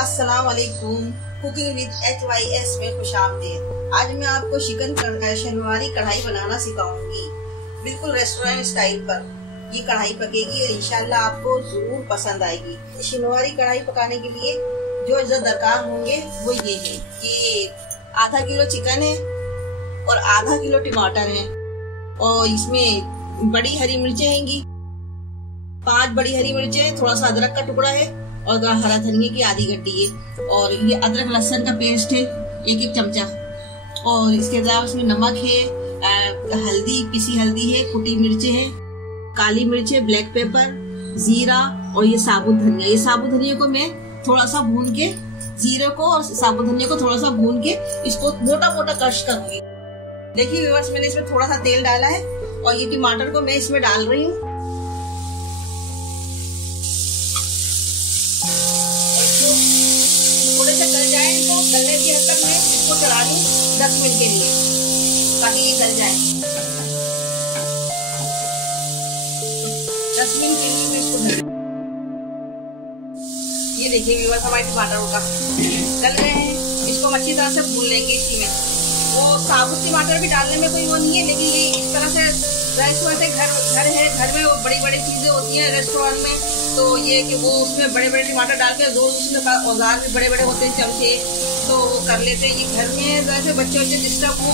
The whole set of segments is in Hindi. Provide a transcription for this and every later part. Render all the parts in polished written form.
अस्सलाम वालेकुम। कुकिंग विद HYS में खुशामदीद। आज मैं आपको चिकन शनिवारी कढ़ाई बनाना सिखाऊंगी, बिल्कुल रेस्टोरेंट स्टाइल पर। ये कढ़ाई पकेगी और इंशाल्लाह आपको जरूर पसंद आएगी। शनिवारी कढ़ाई पकाने के लिए जो दरकार होंगे वो ये है कि आधा किलो चिकन है और आधा किलो टमाटर है, और इसमें बड़ी हरी मिर्चें हैंगी, 5 बड़ी हरी मिर्चें, थोड़ा सा अदरक का टुकड़ा है और हरा धनिया की आधी गड्डी है, और ये अदरक लहसुन का पेस्ट है 1-1 चमचा, और इसके अलावा इसमें नमक है, हल्दी, पिसी हल्दी है, कुटी मिर्चें हैं, काली मिर्च है, ब्लैक पेपर, जीरा और ये साबुत धनिया। ये साबुत धनिया को मैं थोड़ा सा भून के, जीरे को और साबुत धनिया को थोड़ा सा भून के इसको मोटा मोटा क्रश करूंगी। देखिए व्यूअर्स, मैंने इसमें थोड़ा सा तेल डाला है और ये टमाटर को मैं इसमें डाल रही हूँ। थोड़े से गल जाए, इनको गलने की हद तक मैं इसको चला दूं 10 मिनट के लिए, ताकि ये गल जाए। 10 मिनट के लिए मैं इसको ये देखिए व्यूअर्स, हमारे टमाटर का गल गए हैं। इसको हम अच्छी तरह से भून लेंगे। इसी में वो साबुत टमाटर भी डालने में कोई वो नहीं है, लेकिन ये इस तरह से रेस्टोरेंट है, घर में वो बड़ी चीजें होती हैं रेस्टोरेंट में, तो ये कि वो उसमें बड़े टमाटर डाल के, रोज उसमें औजार भी बड़े होते हैं, चमचे, तो वो कर लेते हैं। ये घर में जैसे बच्चे डिस्टर्ब हो,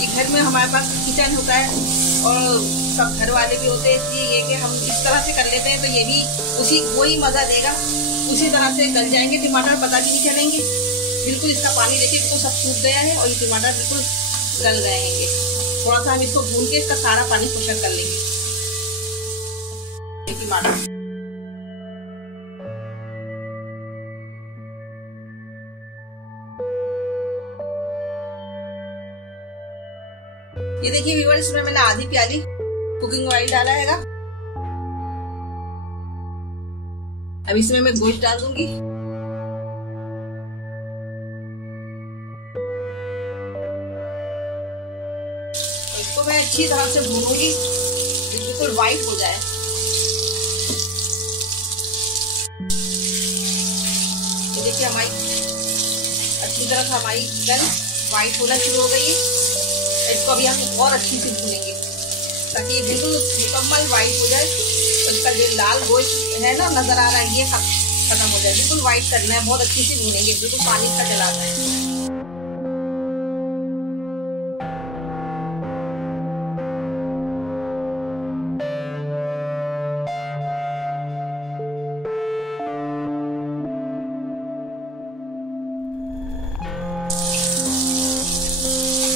ये घर में हमारे पास किचन होता है और सब घर वाले भी होते हैं, इसलिए ये कि हम इस तरह से कर लेते हैं, तो ये भी वही मजा देगा। उसी तरह से गल जाएंगे टमाटर, पता भी नहीं चलेंगे। बिल्कुल इसका पानी देखिए बिल्कुल सब सूख गया है और ये टमाटर बिल्कुल गल गए हैं। थोड़ा सा हम इसको भून के इसका सारा पानी खुशक कर लेंगे। टमाटर ये देखिए व्यूअर्स, इसमें मैंने आधी प्याली कुकिंग ऑयल डाला है। अब इसमें मैं गोश्त डाल दूंगी। इसको मैं अच्छी तरह से भूनूंगी, बिल्कुल व्हाइट हो जाए। देखिए हमारी अच्छी तरह से हमारी चिकन व्हाइट होना शुरू हो गई है। इसको अभी हम और अच्छी से भूनेंगे ताकि ये बिल्कुल मुकम्मल व्हाइट हो जाए। तो इसका जो लाल गोश्त है ना नजर आ रहा है, ये खत्म हो जाए। बिल्कुल व्हाइट करना है, बहुत अच्छी से भूनेंगे, बिल्कुल पानी का जलाना है।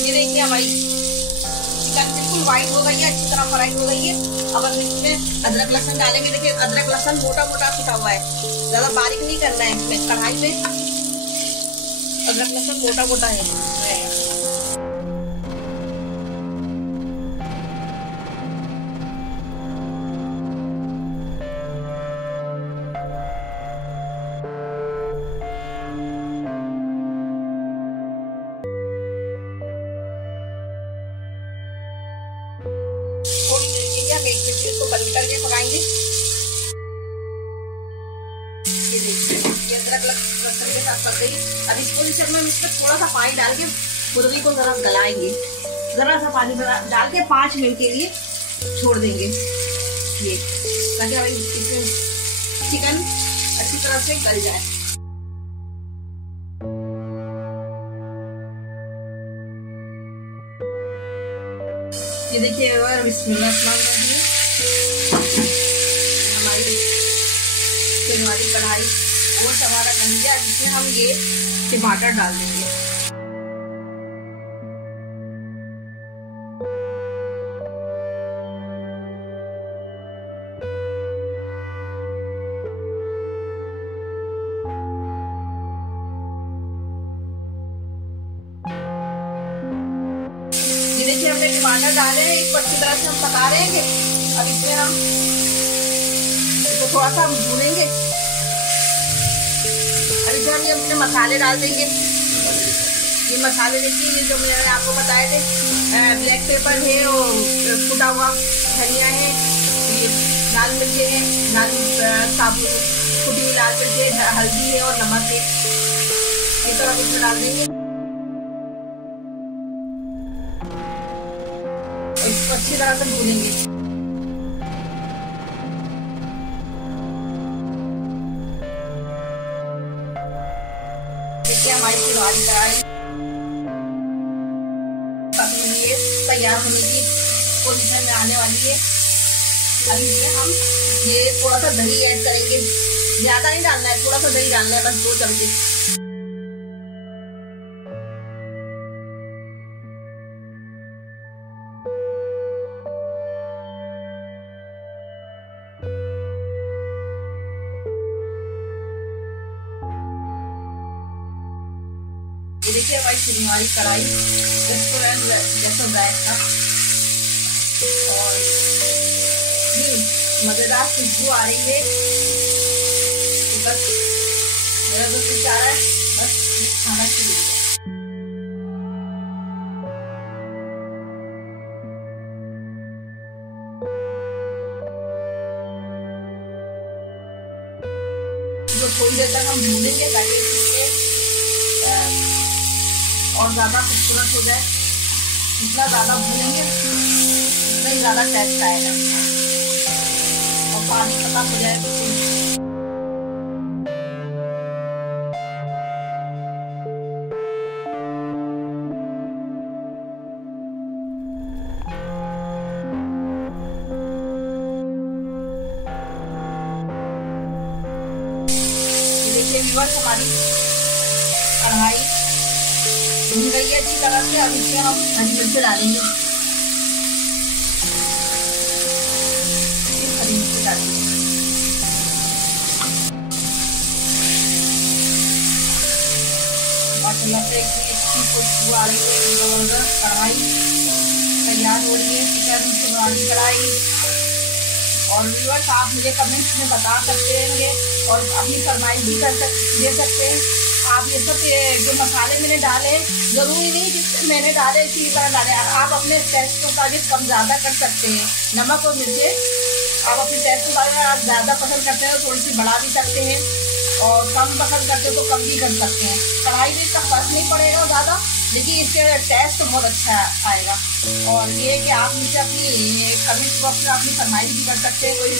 ये देखिए हमारी चिकन बिल्कुल व्हाइट हो गई है, अच्छी तरह फ्राई हो गई है। अब हम इसमें अदरक लहसुन डालेंगे। देखिए अदरक लहसुन मोटा कुटा हुआ है, ज्यादा बारीक नहीं करना है। इसमें कढ़ाई पे अदरक लहसुन मोटा है। इसको बंद करके पकाएंगे। ये देखिए ये अदरक लहसुन के साथ पक गई। अब इस पोजीशन में हम इसमें थोड़ा सा पानी डाल के मुर्गी को जरा गलाएंगे। जरा सा पानी डाल के 5 मिनट के लिए छोड़ देंगे, ये ताकि हमारी चिकन अच्छी तरह से गल जाए। ये देखिए हमारी शनिवारी कढ़ाई और हमारा बन गया, जिसमें हम ये टमाटर डाल देंगे। देखिए हमने टमाटर डाले हैं, इसको अच्छी तरह से हम पका रहे हैं। अब इसमें हम इसको थोड़ा सा हम भूनेंगे। अब इसमें हम अपने मसाले डाल देंगे। ये मसाले देखिए, ये जो मैंने आपको बताए थे, ब्लैक पेपर है और कुटा हुआ धनिया है, ये लाल मिर्चें हैं, लाल साबुत कुटी हुई लाल मिर्चें, हल्दी है और नमक है। केसर अब इसमें डाल देंगे और इसको अच्छी तरह से भूनेंगे। देखिए हमारी शिनवारी कढ़ाई ये तैयार होने की पोजीशन में आने वाली है। अभी हम ये थोड़ा सा दही ऐड करेंगे, ज्यादा नहीं डालना है, थोड़ा सा दही डालना है, बस 2 चमचे। ये देखिए हमारी शिनवारी कढ़ाई रेस्टोरेंट जैसा जाएगा और मजेदार खुशबू आ रही है। बस मेरा तो कुछ आ रहा है, बस खाना शुरू हो गया। जो थोड़ी देर तक हम भूनेंगे ताकि इसके और ज्यादा खूबसूरत हो जाए। जितना ज्यादा भूनेंगे उतना ही ज्यादा टेस्ट आएगा और पानी खत्म हो जाए बिल्कुल। देखिए व्यूअर्स हमारी कढ़ाई भून गई है अच्छी तरह से। अब इसमें हम हरी मिर्च डालेंगे, हरी मिर्च डालेंगे। माशाल्लाह से इतनी अच्छी खुशबू आ रही है। जबरदस्त कढ़ाई तैयार हो रही है, चिकन शिनवारी कढ़ाई। और व्यूअर्स आप मुझे कमेंट्स में बता सकते हैं और अपनी फरमाइश भी दे सकते हैं। आप ये सब जो मसाले मैंने डाले जरूरी नहीं कि मैंने डाले इसी तरह डाले, आप अपने टेस्ट का भी कम ज़्यादा कर सकते हैं। नमक और मिर्चें आप अपने टेस्ट के बारे में आप ज़्यादा पसंद करते हैं तो थोड़ी सी बढ़ा भी सकते हैं और कम पसंद करते हैं तो कम भी कर सकते हैं। कढ़ाई में इसका फर्क नहीं पड़ेगा ज़्यादा, लेकिन इसके टेस्ट तो बहुत अच्छा आएगा। और ये कि आप मुझे अपनी कमेंट बॉक्स में अपनी फरमाइश भी कर सकते हैं। कोई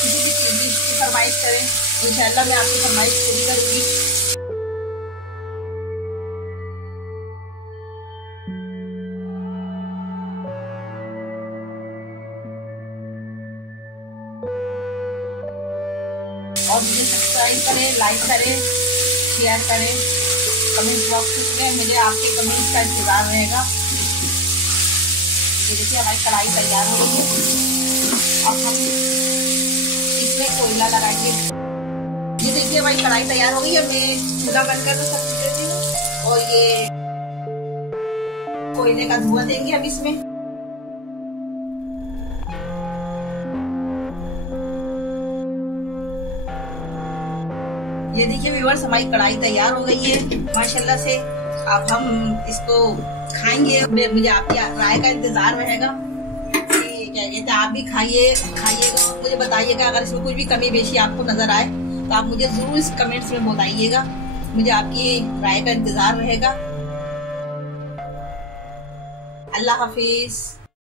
किसी भी चीज़ की फरमाइश करें तो इंशाल्लाह मैं आपकी फरमाइश पूरी करूँगी। और मुझे सब्सक्राइब करें, लाइक करें, शेयर करें। कमेंट बॉक्स में मुझे आपके कमेंट्स का इंतजार रहेगा। ये देखिए हमारी कढ़ाई तैयार हो गई है। अब हम इसमें कोयला लगाएंगे। ये देखिए हमारी कढ़ाई तैयार हो गई है। मैं चूल्हा बंद कर देती हूँ और ये कोयले का धुआं देंगे अब इसमें। ये देखिए व्यूअर्स हमारी कढ़ाई तैयार हो गई है माशाल्लाह से। अब हम इसको खाएंगे। मुझे आपकी राय का इंतजार रहेगा। क्या कहते हैं, आप भी खाइएगा और मुझे बताइएगा अगर इसमें कुछ भी कमी बेशी आपको नजर आए तो आप मुझे जरूर इस कमेंट्स में बताइएगा। मुझे आपकी राय का इंतजार रहेगा। अल्लाह हाफिज।